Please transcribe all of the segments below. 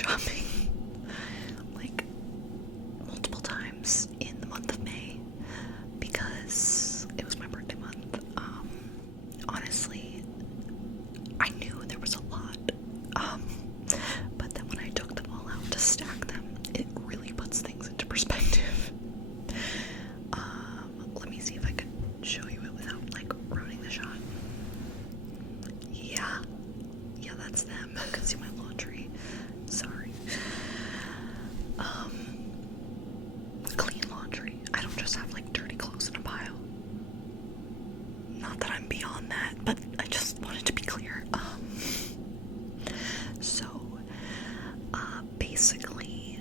shopping like multiple times in the month of May because it was my birthday month. Honestly, I knew there was a lot, but then when I took them all out to stack them, it really puts things into perspective. Let me see if I could show you it without like ruining the shot. Yeah, that's them. I can see my laundry. Sorry. Clean laundry. I don't just have like dirty clothes in a pile. Not that I'm beyond that, but I just wanted to be clear. Basically,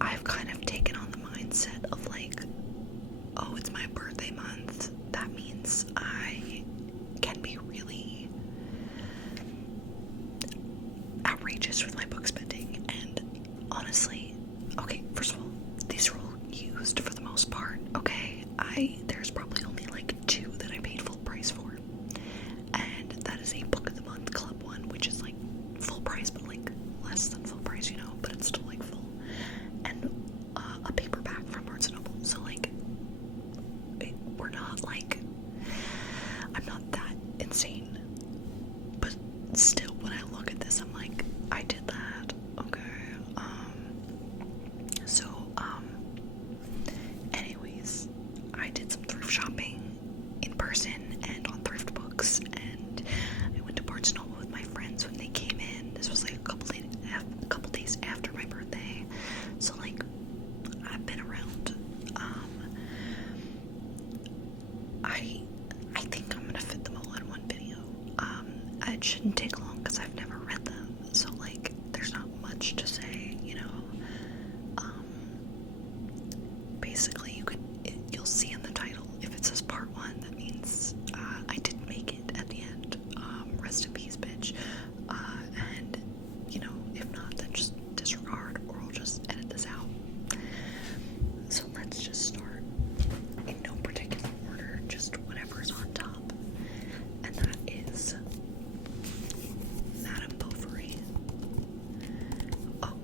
I've kind of taken on the mindset of like, oh, it's my birthday month. That means I can be really outrageous with my book spending. And honestly, okay, first of all, these are all used for the most part, okay? There's probably only like 2 that I paid full price for. And that is a Book of the Month Club one, which is like full price, but like less than full price, you know, but it's still like full. And a paperback from Barnes & Noble. So like, we're not like, I'm not that insane. But still, when I look at this, I'm like, I did that, okay? Anyways, I did some thrift shopping in person and on Thrift Books, and I went to Barnes & Noble with my friends when they came in. This was like a couple days after my birthday, so like, I've been around. I think I'm gonna fit them all in one video. It shouldn't take long because I've never read them, so like, there's not much to say, you know. Basically, you'll see in the title, if it says part 1, that means I didn't make it at the end. Rest in peace, bitch. And, you know, if not, then just disregard, or I'll just edit this out. So let's just start in no particular order, just whatever's on top. And that is Madame Bovary. Oh,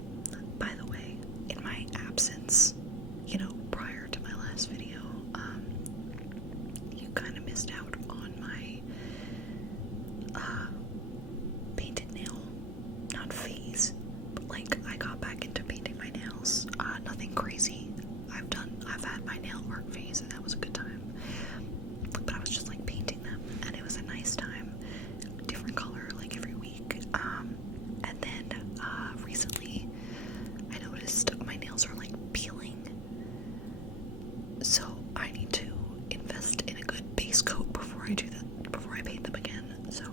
by the way, in my absence, you know, prior to my last video, you kind of missed out on my painted nail, not phase, but like, I got back into painting my nails. Nothing crazy. I've had my nail art phase, and that was a good time, but I was just like painting them, and it was a nice time. Different color like every week. And then recently I noticed my nails are like peeling, so I need to invest in a good base coat before I do that, before I paint them again. So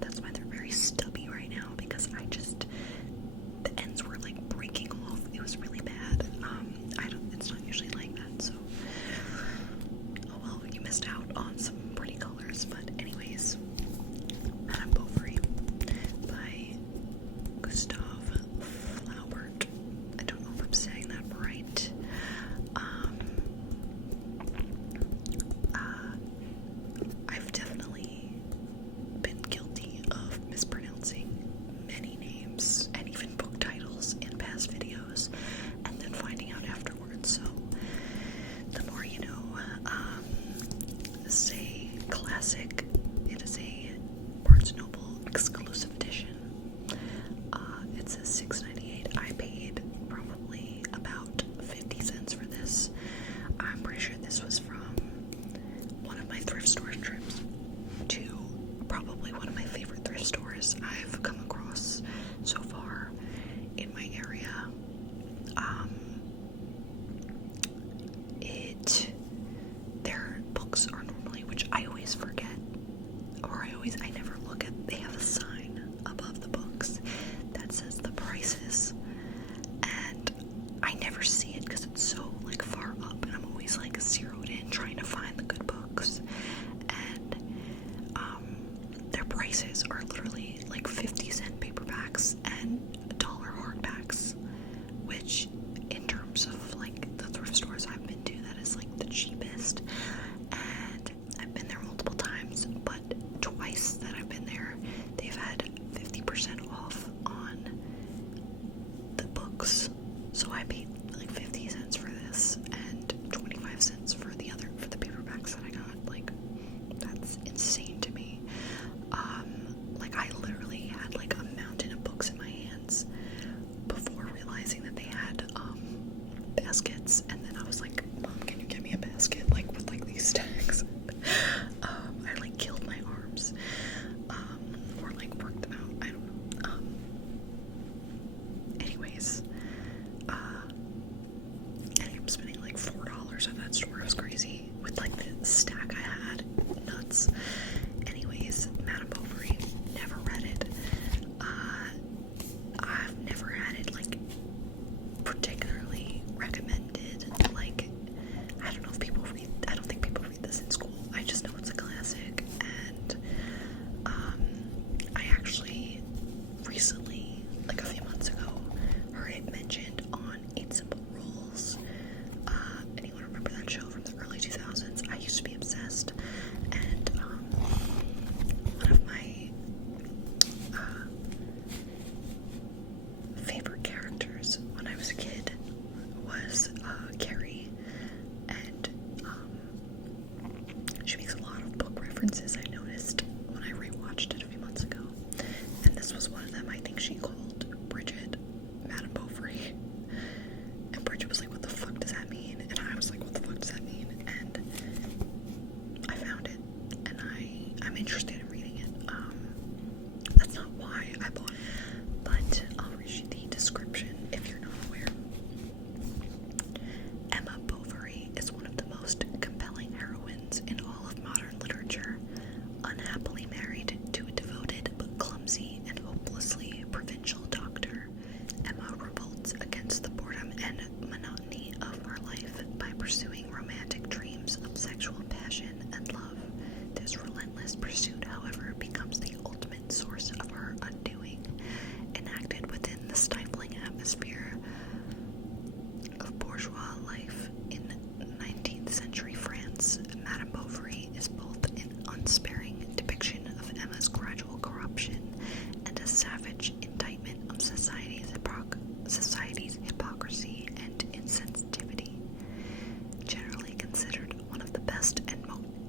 that's why they're very stubby right now, because the ends were like breaking off. It was really bad. It's not usually like that, so oh well, you missed out on some pretty colors. But anyways, Madame Bovary by Gustave Flaubert. I don't know if I'm saying that right. I've definitely been guilty of mispronouncing many names and even book titles in past videos, and then finding out afterwards. So the more you know. This is a classic. It is a Barnes & Noble exclusive edition. It says $6.98. I paid probably about 50 cents for this. I'm pretty sure this was from one of my thrift store trips to probably one of my favorite thrift stores I've come across so far in my area. Their books are normally, which I always forget, or I never look at, they have a sign above the books that says the prices, and I never see it because it's so like far up, and I'm always like zeroed in trying to find the good books. And their prices are literally like 50-cent paperbacks and $1 hardbacks, which in terms of like the thrift stores I've been to, that is like the cheapest. And I've been there multiple times, but twice that I've been there, they've had 50% off on like a few months ago, heard it mentioned on 8 Simple Rules. Anyone remember that show from the early 2000s? I used to be obsessed, and one of my favorite characters when I was a kid was Carrie, and she makes a lot of book references I noticed when I rewatched it a few months ago, and this was one of them. I think she called Bridget Madame Bovary, and Bridget was like, what the fuck does that mean? And I was like, what the fuck does that mean? And I found it, and I'm interested in reading it. That's not why I bought it, but I'll read you the description if you're not aware. Emma Bovary is one of the most compelling heroines in all of modern literature. Unhappily married to a devoted but clumsy and hopelessly provincial doctor, Emma revolts against the boredom and monotony of her life by pursuing romantic dreams of sexual passion and love. This relentless pursuit, however, becomes the ultimate source of her undoing. Enacted within the stifling atmosphere of bourgeois life in 19th century France, Madame Bovary is both an unsparing depiction of Emma's gradual corruption and a savage indictment of society's hypocrisy and insensitivity. Generally considered one of the best and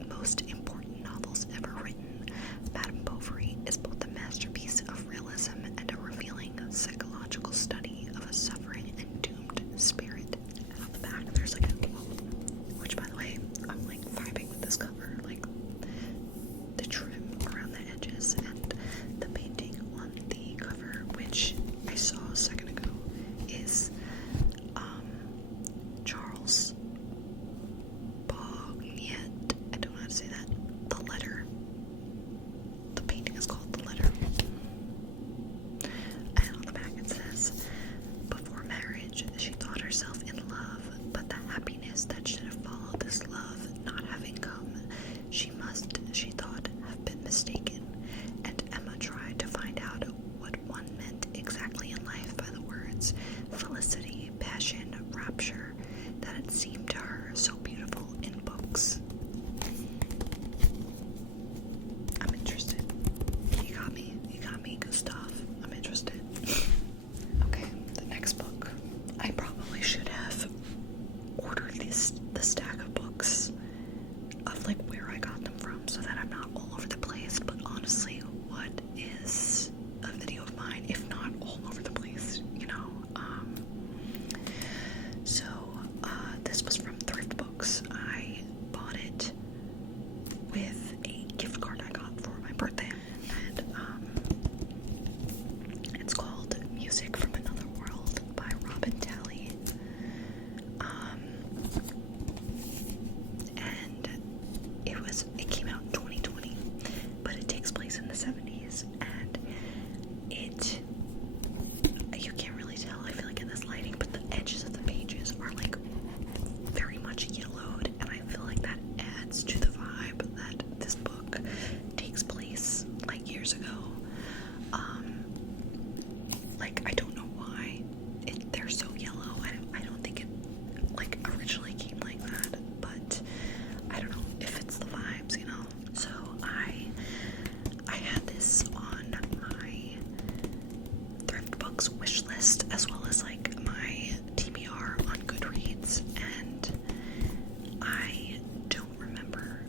most important novels ever written, Madame Bovary is both a masterpiece of realism and a revealing psychological study of a suffering and doomed spirit. And on the back, there's like a quote, which, by the way, I'm like vibing with this cover, like the trim around the edges and the painting on the cover, which I saw a second ago, is Charles Bogniet. I don't know how to say that. The Letter. The painting is called The Letter. And on the back it says, before marriage, she thought herself in love, but the happiness that should have followed this love not having come, she thought, have been mistaken, and Emma tried to find out what one meant exactly in life by the words felicity, passion, rapture, that had seemed to her so beautiful in books. I'm interested. You got me, Gustav. I'm interested. Okay, the next book. I probably should have ordered the stack of books of like where I got them from so that I'm not all over the place, but honestly, what is a video of mine if not all over the place, you know? So this was from Thrift Books. I bought it with a gift card I got for my birthday, and it's called Music from Another World by Robin Talley. And it came out in 2020, but it takes place in the 70s, and you can't really tell, I feel like, in this lighting, but the edges of the pages are like very much yellowed, and I feel like that adds to the vibe that this book takes place like years ago. Like, I don't know why they're so yellow. I don't think it like originally came like that, but I don't know if it's the vibes, you know. So I had this on my Thrift Books wish list as well as like my TBR on Goodreads, and I don't remember,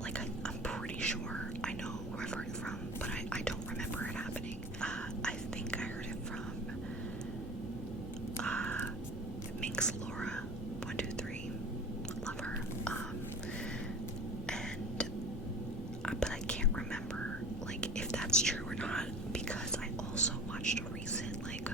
like I'm pretty sure I know who I've heard it from, but I don't remember it happening. I think I heard it from Minx Laura 123. Love her. But I can't remember like if that's true or not, because I also watched a recent like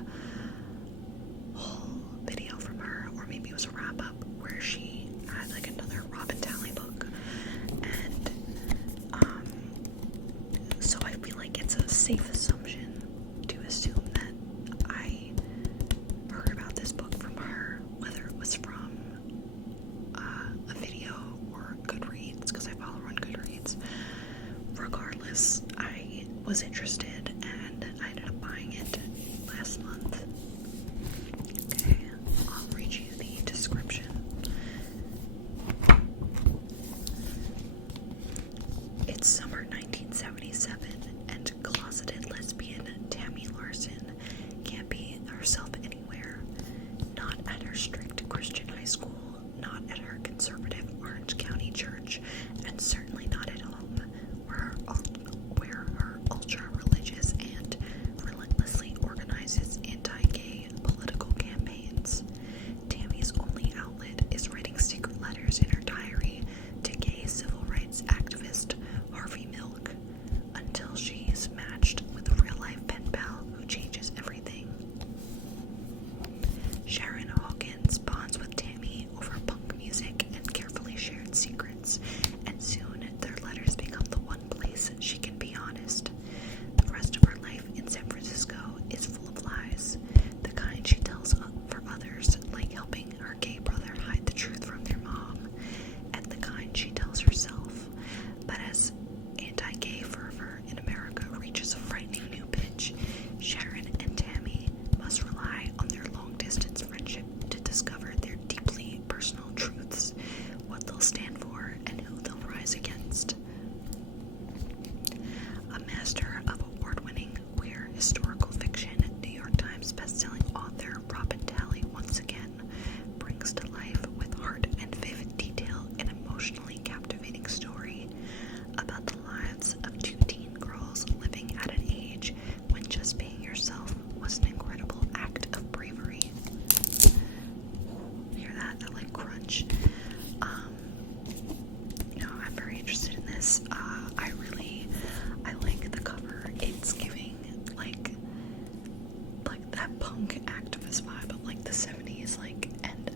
that punk activist vibe of like the 70s, like, and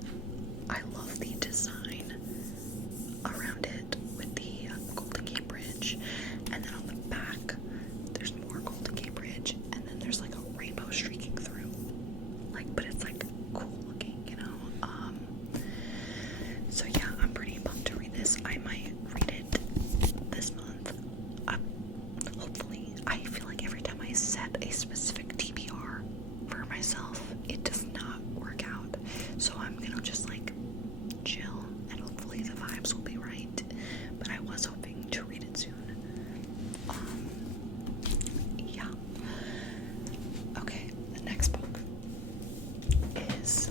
I love the design around it with the Golden Gate Bridge, and then on the back there's more Golden Gate Bridge, and then there's like a rainbow streaking through, like, but it's like cool looking, you know. So yeah, I'm pretty pumped to read this. I might read it this month. Hopefully. I feel like every time I set a specific TBR for myself, it does not work out. So I'm gonna just like chill, and hopefully the vibes will be right. But I was hoping to read it soon. Yeah. Okay, the next book is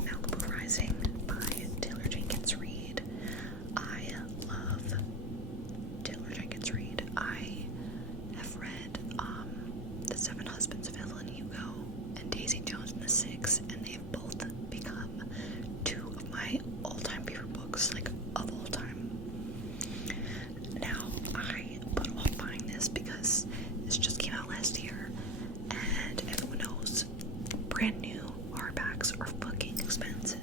Malibu Rising by Taylor Jenkins Reid. I love Taylor Jenkins Reid. I have read The Seven Husbands of Evelyn Hugo and Daisy Jones and the Six, and they've both become two of my all-time favorite books, like of all time. Now, I put off buying this because this just came out last year, and everyone knows brand new hardbacks are fucking expensive.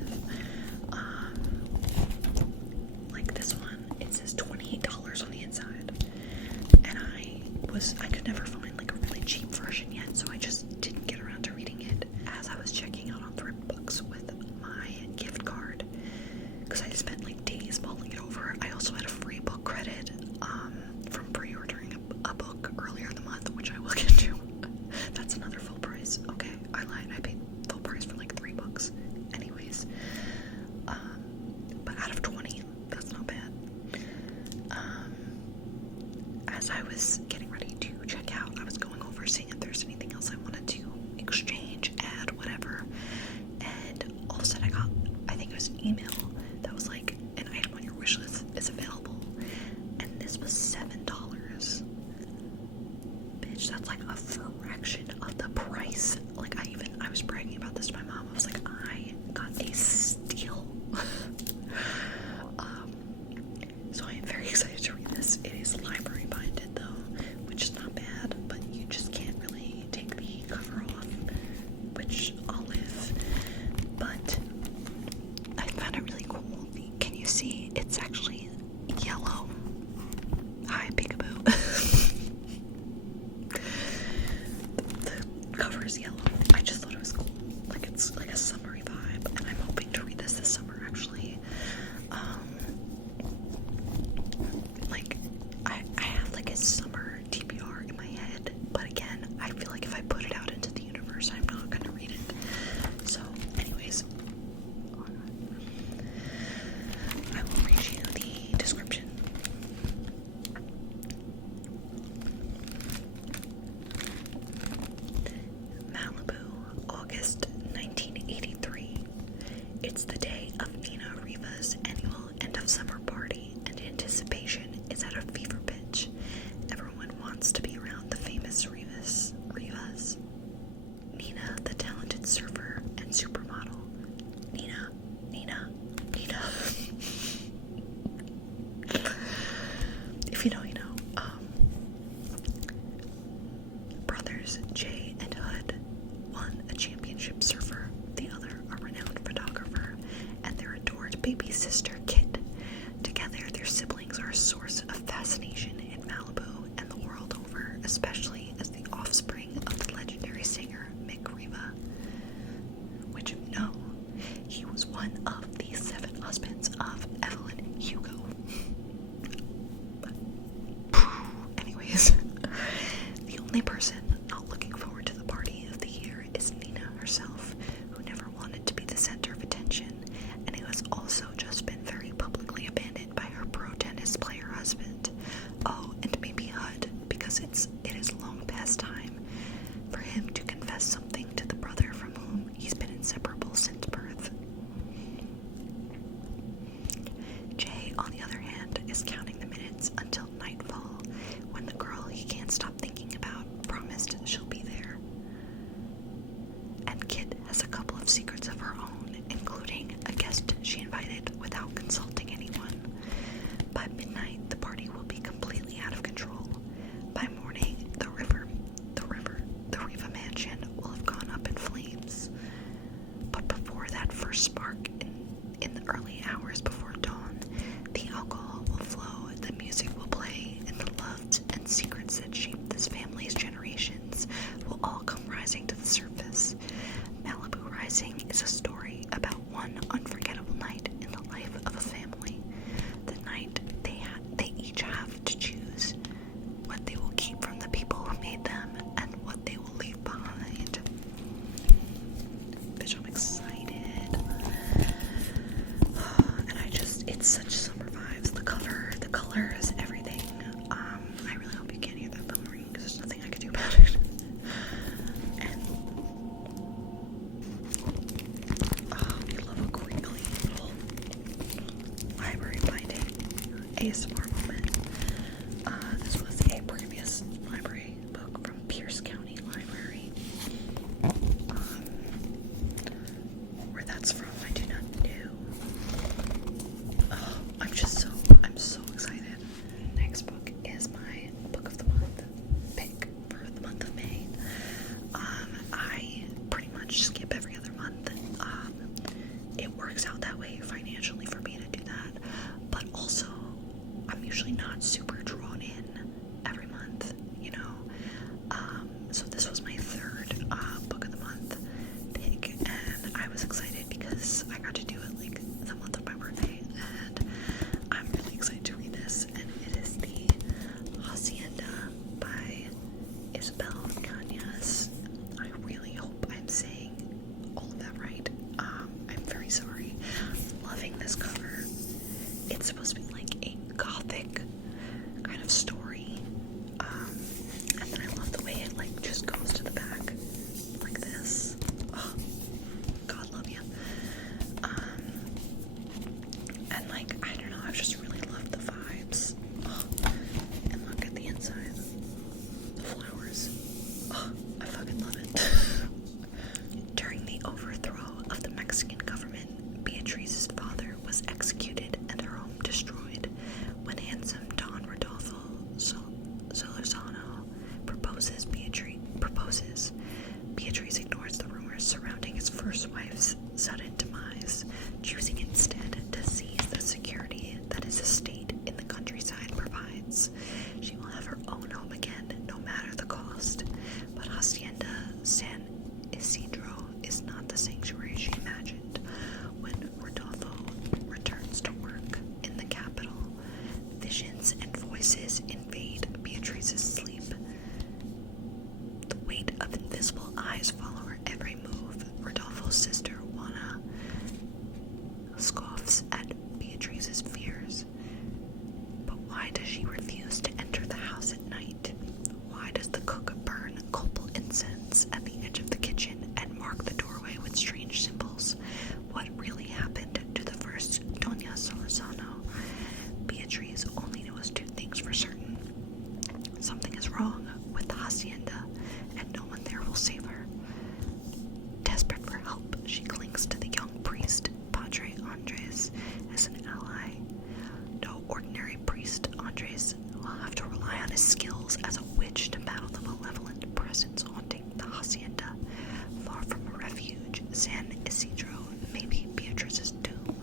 Like this one, it says $28 on the inside, and I could never find like a really cheap version yet, so I just didn't get around to reading it. As I was checking out on ThriftBooks with my gift card, because I spent like days mulling it over. I also had a free book credit from pre-ordering a book earlier in the month, which I will get to. That's another full price. Okay, I lied. I paid full price for like $3. Anyways, but out of 20, that's not bad. As I was getting ready to check out, I was going over seeing if there's anything else I wanted to exchange, add, whatever. And all of a sudden I think it was an email that was like, an item on your wish list is available. And this was $7. Bitch, that's like a fraction of the price. Like I was bragging about this to my mom. I was like, I got a steal. So I am very excited to read this. It is library binded though, which is not bad, but you just can't really take the cover off, which I'll live. But I found it really cool. Can you see? It's actually yellow. Hi, peekaboo. The cover is yellow. I just thought it was cool. Like it's like a summery vibe, and I'm hoping to read this summer actually. Like I have like a summer TBR in my head, but again, I feel like if I put it out into the universe, I'm not gonna read it. So, anyways, I will read you the description. Malibu, August 1983. It's the day of mansion will have gone up in flames. But before that first spark, in the early hours before dawn, the alcohol will flow, the music will play, and the loves and secrets that shaped this family's generations will all come rising to the surface. Malibu Rising is a story about one unforgettable night in the life of a family. The night they each have to choose what they will keep from the people who made them and what they will leave behind. Bitch, I'm excited. And it's such summer vibes. The cover, the colors, everything. I really hope you can't hear that phone ring because there's nothing I can do about it. And we love a crinkly little library binding ASMR moment. This was a previous library book from Pierce County Library. Where that's from, I do not know. Oh, I'm so excited. Next book is my book of the month pick for the month of May. I pretty much skip every other month. It works out that way financially for me to do that, but also I'm usually not super drawn in every month, you know. So this was my third book of the month pick, and I was excited because I got to do it like the month of my birthday, and I'm really excited to read this. And it is The Hacienda by Isabel Cañas. I really hope I'm saying all of that right. I'm very sorry. Loving this cover. It's supposed to be like a gothic kind of story. And then I love the way it like just goes to the back like this. Oh, God love you. And like, I don't know, I've just really loved the vibes. Oh, and look at the inside. The flowers. Oh, I fucking love it. During the overthrow of the Mexican government, Beatrice's father was executed and her home destroyed. When handsome Don Rodolfo Solorzano proposes, Beatrice ignores the rumors surrounding his first wife's sudden demise, choosing instead to seize the security that his estate in the countryside provides. She will have her own home again, no matter the cost. But Hacienda San Isidro is not the sanctuary she imagined. When Rodolfo returns to work in the capital, visions and voices invade Beatrice's sleep. The weight of invisible eyes follow her every move. Rodolfo's sister, Juana, scoffs at Beatrice's fears. But why does she refuse to enter the house at night? Why does the cook burn copal incense at the edge of the kitchen and mark the doorway with strange symbols? What really happened to the first Doña Solorzano? Beatrice only knows two things for certain. Something is wrong with the hacienda, and no one there will save her. Desperate for help, she clings to the young priest, Padre Andres, as an ally. No ordinary priest, Andres will have to rely on his skills as a witch to battle the malevolent presence haunting the hacienda. Far from a refuge, San Isidro may be Beatrice's doom.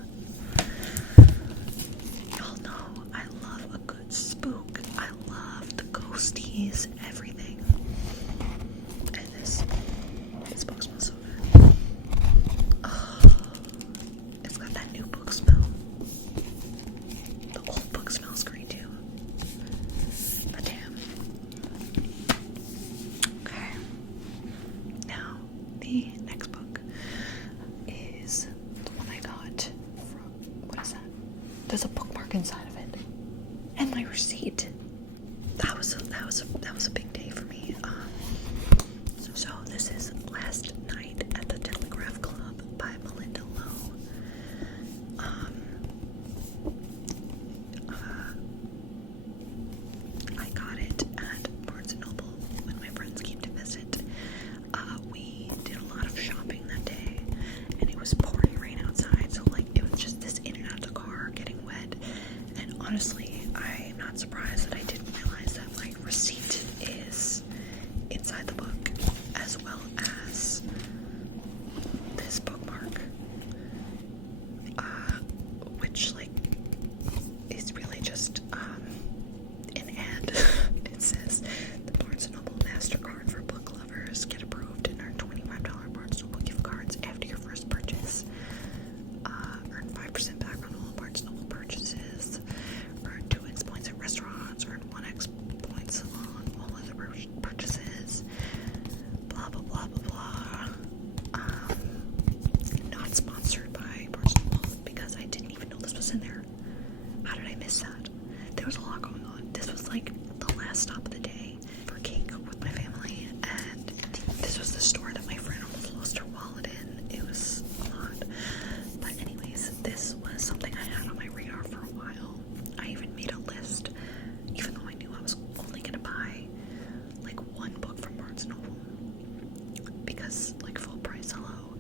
Y'all know I love a good spook. I love the ghosties, everything. And this book smells so good. Oh, it's got that new book smell. The old book smells great too. But damn. Okay. Now, the next book is the one I got from, what is that? There's a bookmark inside of it. And my receipt. That was a big day for me. So this is Last Night at the Telegraph Club by Melinda Lowe. I got it at Barnes & Noble when my friends came to visit. We did a lot of shopping that day, and it was pouring rain outside, so like it was just this in and out of the car getting wet. And honestly, I'm not surprised that I didn't realize that my receipt is inside the book as as well as this bookmark, which like is really just an ad. It says the Barnes & Noble MasterCard for book lovers. Get approved and earn $25 Barnes & Noble gift cards after your first purchase. Earn 5% back on all Barnes & Noble purchases. Earn 2x points at restaurants. Earn 1x points on all other purchases. Blah blah blah blah blah. Not sponsored by Barnes & Noble because I didn't even know this was in there. How did I miss that? There was a lot going on. This was like the last stop of the day for cake with my family, and this was the store that my friend almost lost her wallet in. It was a lot. But anyways, this was something I had on my radar for a while. I even made a list, even though I knew I was only gonna buy like one book from Barnes & Noble, because like full price, hello,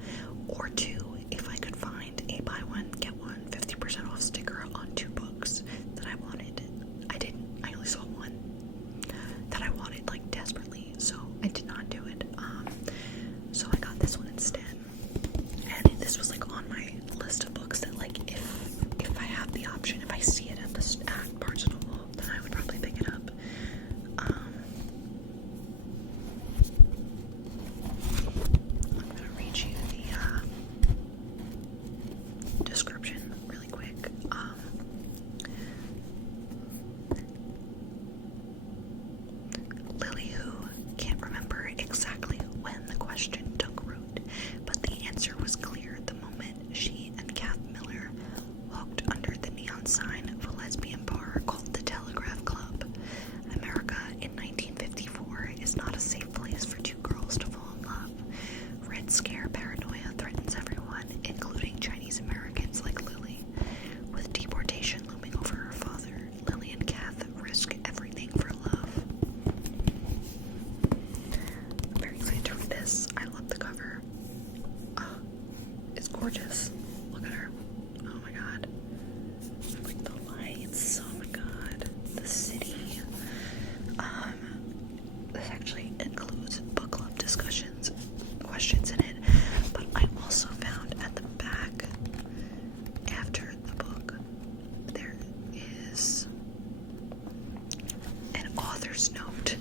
or two if I could find a buy one get one 50% off sticker on 2 books that I wanted. I only saw one that I wanted like desperately, so I did not do it. So I got this one instead, and this was like on my list of books that like if I have the option, if I see it at Barnes & Noble, then I would probably pick it up. I'm gonna read you the description really quick. Lily, who can't remember exactly when the question took root, but the answer was clear the moment she and Kath Miller walked under the neon sign of a lesbian bar called the Telegraph Club. America in 1954 is not a safe place for 2 girls to fall in love. Red Scare paranoia threatens everyone, including Chinese Americans like Lily. With deportation looming over her father, Lily and Kath risk everything for love. I'm very excited to read this. I love the cover. It's gorgeous. Look at her. Oh my god. Like the lights. Oh my god. The city. This actually includes book club discussions, questions in it, but I also found at the back, after the book, there is an author's note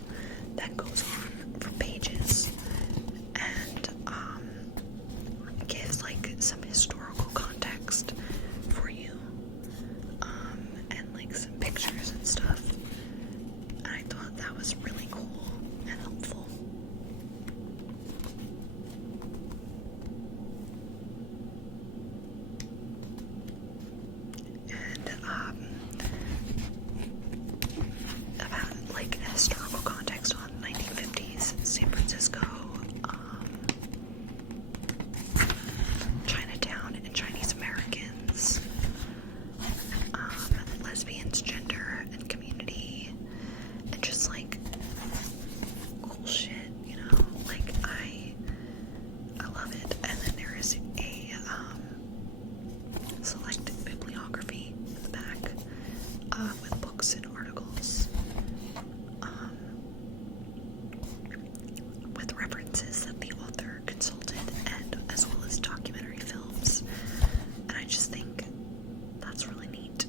that goes on for pages and gives like some historical context for you, and like some pictures and stuff. And I thought that was really cool and helpful. And about like historical context on 1950s San Francisco, Chinatown and Chinese Americans, lesbians, gender and community, and just like cool shit, you know, like I love it. And then there is a selected bibliography in the back with books and articles, with references that the author consulted, and as well as documentary films. And I just think that's really neat.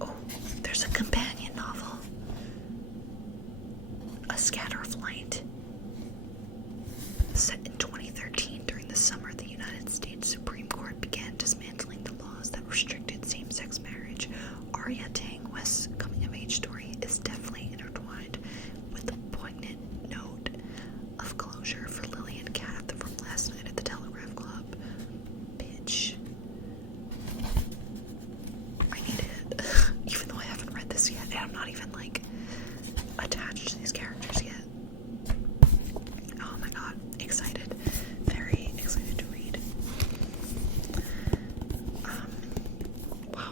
Oh, there's a companion novel, A Scatter of Light. Set in 2013, during the summer, the United States Supreme Court began dismantling the laws that restricted same-sex marriage. Arya Tang West's coming-of-age story is definitely intertwined with the poignant note of closure for Lily and Kath from last night at the Telegraph Club. Bitch. I need it. Even though I haven't read this yet, and I'm not even like attached to these characters yet. Oh my god, excited. Very excited to read. Wow,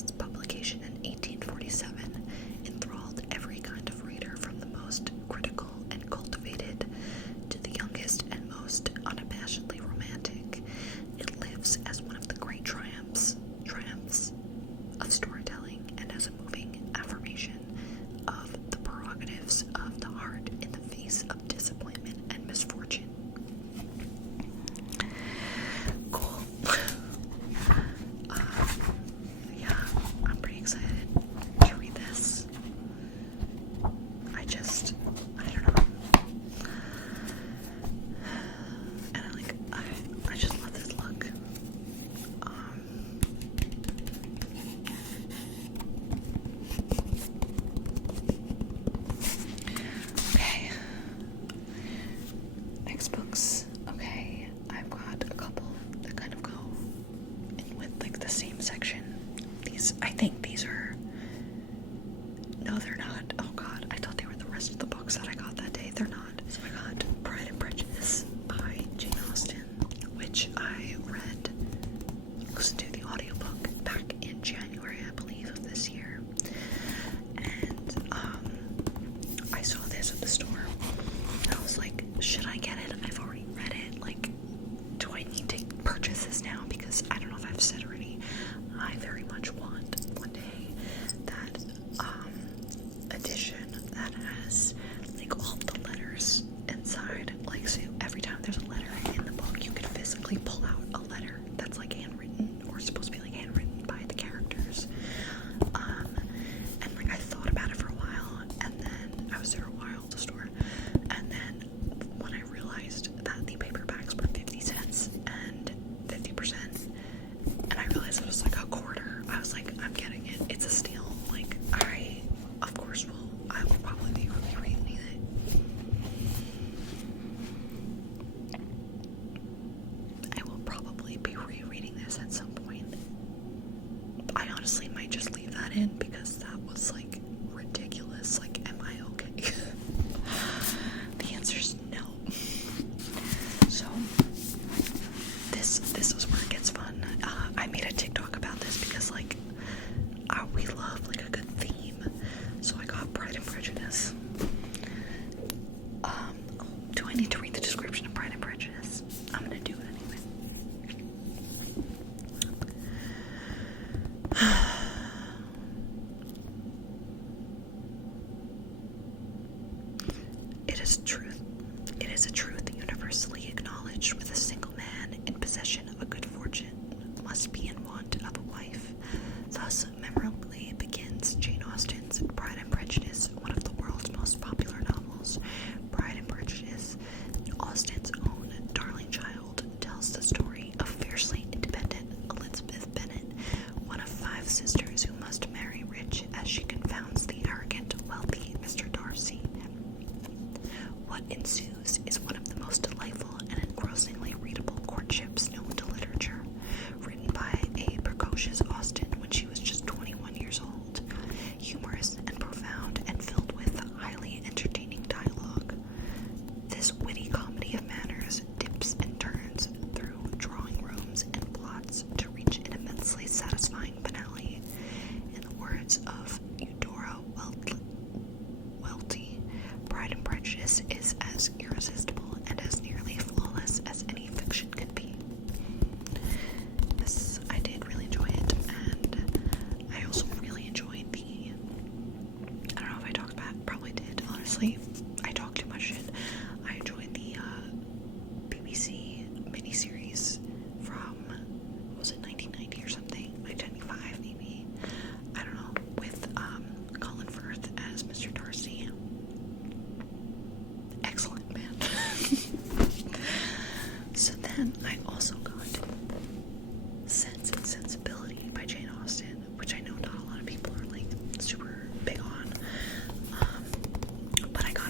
since its publication in 1847, enthralled every kind of reader from the most critical and cultivated to the youngest and most unabashedly romantic. It lives as one of the great triumphs of storytelling and as a moving affirmation of the prerogatives of the heart in the face of disappointment and misfortune. Cool. Yeah, I'm pretty excited to read this. I don't know. And I just love this look. Okay. Next books. Okay, I've got a couple that kind of go in with like the same section. I think these are. No, they're not. Oh god, I thought they were the rest of the books that I got that day. They're not. So I got Pride and Prejudice by Jane Austen, which I listened to the audiobook back in January, I believe, of this year. And I saw this at the store. And I was like, should I get it? I've already read it. Like, do I need to purchase this now? Because I don't know if I've said already. I very much want one day that edition that has like all the letters inside. Like, so every time there's a letter in the book, you can physically pull out a letter that's like handwritten or supposed to be like handwritten by the characters. And like I thought about it for a while, and then I was there a while at the store, and then when I realized that the paperbacks were 50 cents and 50%, and I realized it was like a quarter, I was like, I'm getting it. It's a steal. Like, I will probably be rereading it. I will probably be rereading this at some point. I honestly might just leave that in because that was like ridiculous. Like, am I okay? The answer's no. So this is where it gets fun. I made a TikTok about this because like we love like a good theme. So I got Pride and Prejudice. Do I need to read the description of Pride and Prejudice? I'm gonna do it anyway. It is truth. It is a truth universally acknowledged with a single man in possession of a good fortune must be in want of a wife. Thus memorably begins Jane Austen's Pride and Prejudice, one of the world's most popular novels. Pride and Prejudice, Austen's own darling child, tells the story of fiercely independent Elizabeth Bennet, one of 5 sisters who must marry rich as she confounds the arrogant, wealthy Mr. Darcy. What ensues is one of the most delightful and engrossingly readable courtships known to literature, written by a precocious Austen when she was just 21 years old, humorous and profound and filled with highly entertaining dialogue. This witty comedy of manners dips and turns through drawing rooms and plots to reach an immensely satisfying finale. In the words of Eudora Welty, Pride and Prejudice is as irresistible and as nearly flawless as any fiction could be. I did really enjoy it, and I also really enjoyed I don't know if I talked about it, probably did, honestly. I talked too much shit. I enjoyed the BBC miniseries from, was it 1990 or something? 1995 maybe? I don't know, with Colin Firth as Mr. Darcy. Excellent, man. So then I also got Sense and Sensibility by Jane Austen, which I know not a lot of people are like super big on. But I got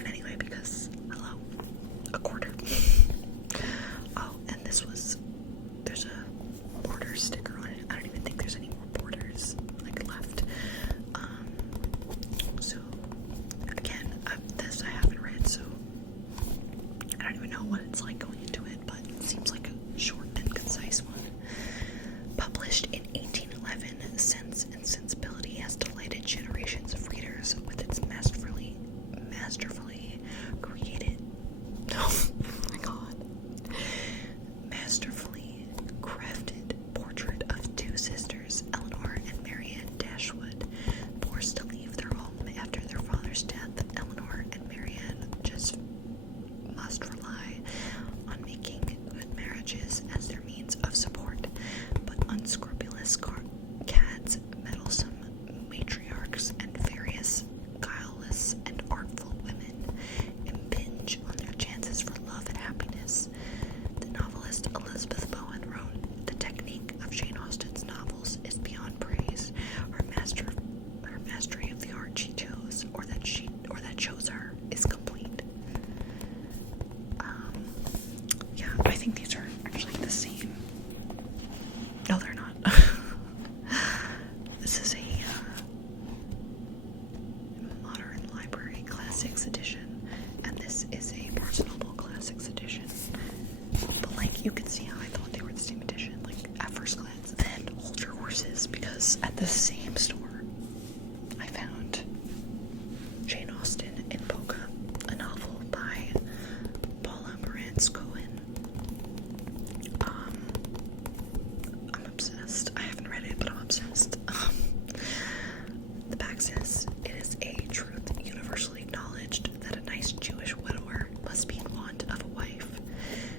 The back says, "It is a truth universally acknowledged that a nice Jewish widower must be in want of a wife."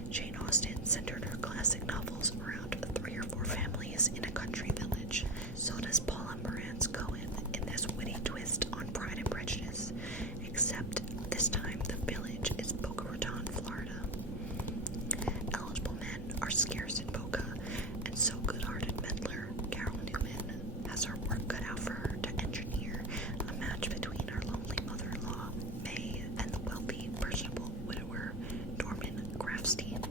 Jane Austen centered her classic novels around 3 or 4 families in a country village. So does Paula Moran's Cohen in this witty twist on Pride and Prejudice, except this time the village is Boca Raton, Florida. Eligible men are scarce in Boca, and so good-hearted meddler Carol Newman has her work cut out for her to engineer a match between her lonely mother-in-law, May, and the wealthy, personable widower, Norman Grafstein.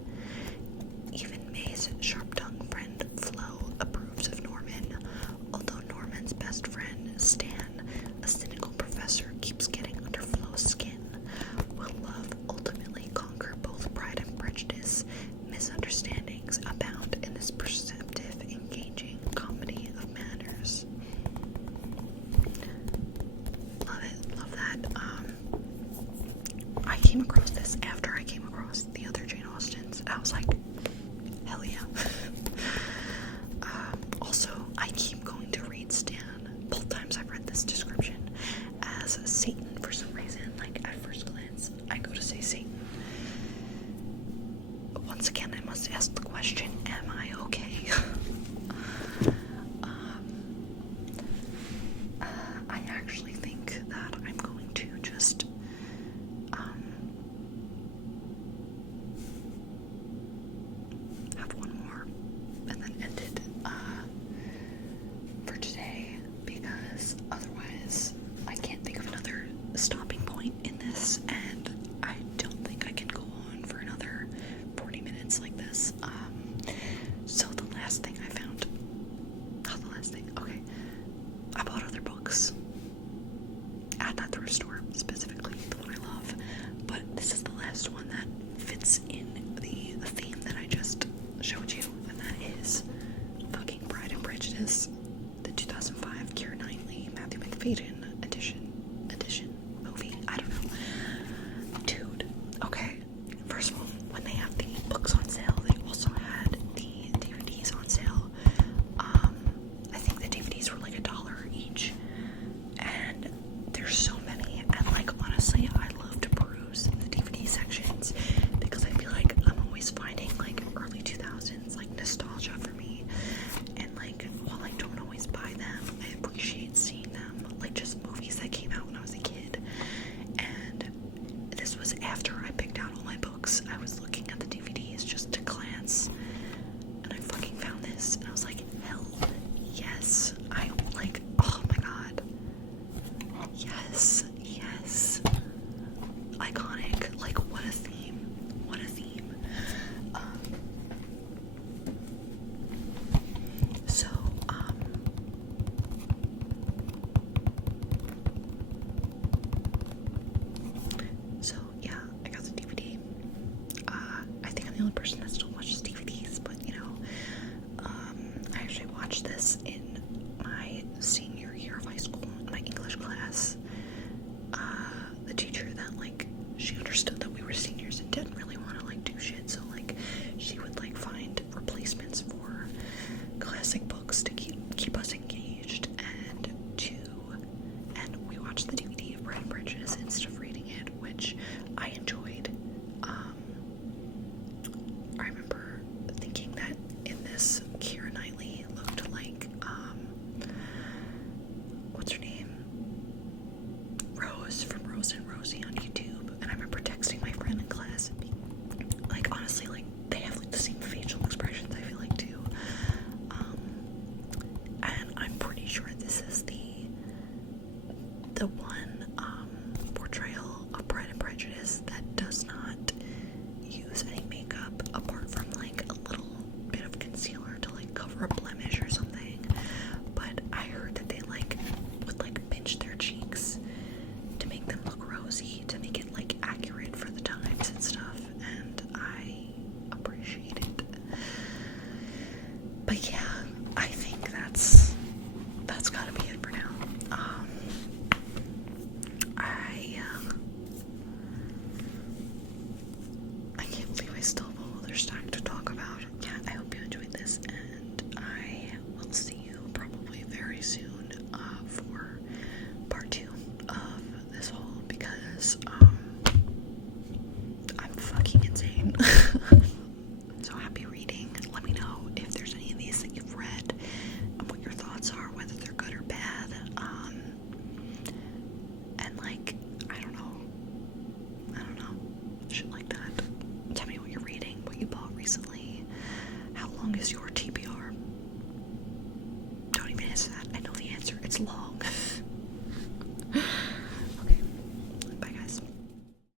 Even May's sharp-tongued friend, Flo, approves of Norman, although Norman's best friend, Stan, a cynical professor, keeps getting under Flo's skin. Will love ultimately conquer both Pride and Prejudice? Misunderstandings abound in this perceptive, engaging comedy of manners. Love it, love that. I came across this after I came across the other Jane Austens. I was like, hell yeah. Also, I keep going to read Stan. Both times I've read this description as Satan for some reason. Like, at first glance, I go to say Satan. Once again, I must ask the question, am I okay? I actually think that I'm going to just have one more and then end it for today, because otherwise I can't think of another stopping point in this, and I don't think I can go on for another 40 minutes like this. So the last thing I found, not the last thing, okay, I bought other books at that thrift store, specifically the one I love, but this is the last one that fits in the theme that I just showed you, and that is fucking Pride and Prejudice, the 2005 Keira Knightley, Matthew McFadyen edition movie. I don't know. Dude, okay. First of all, when they have the books on sale, they also had the DVDs on sale. I think the DVDs were like $1 each. And there's so many. And like, honestly, I love to peruse the DVD sections because I feel like I'm always finding like early 2000s like nostalgia for me. And like, while I don't always buy them, I appreciate seeing them. Like, just movies that came out when I was a kid. And this was after I picked out all my books. I was looking at the DVDs just to glance, and I fucking found this, and I was like, hell yes. I like, oh my god. Yes, yes. Iconic. Like, what a theme. What a theme. So yeah, I got the DVD. I think I'm the only person that still watches DVDs, but you know, I actually watched this in my senior year of high school in my English class. The teacher that like, she understood that we were seniors and didn't really want to like do shit, so like she would like find replacements for classic books to keep us engaged, and we watched the DVD of Pride and Prejudice instead of reading it, which I enjoyed. I remember thinking that in this, Keira Knightley looked like, what's her name? Rose from Rose and Rosie on YouTube, and I remember texting my friend in class, like, honestly, like, they have like the same facial expressions, I feel like, too. And I'm pretty sure this is the one portrayal of Pride and Prejudice that does not use any makeup apart from like a little bit of concealer to like cover a blemish or something. But I heard that they like would like pinch their cheeks to make them look rosy. is that? I know the answer. It's law.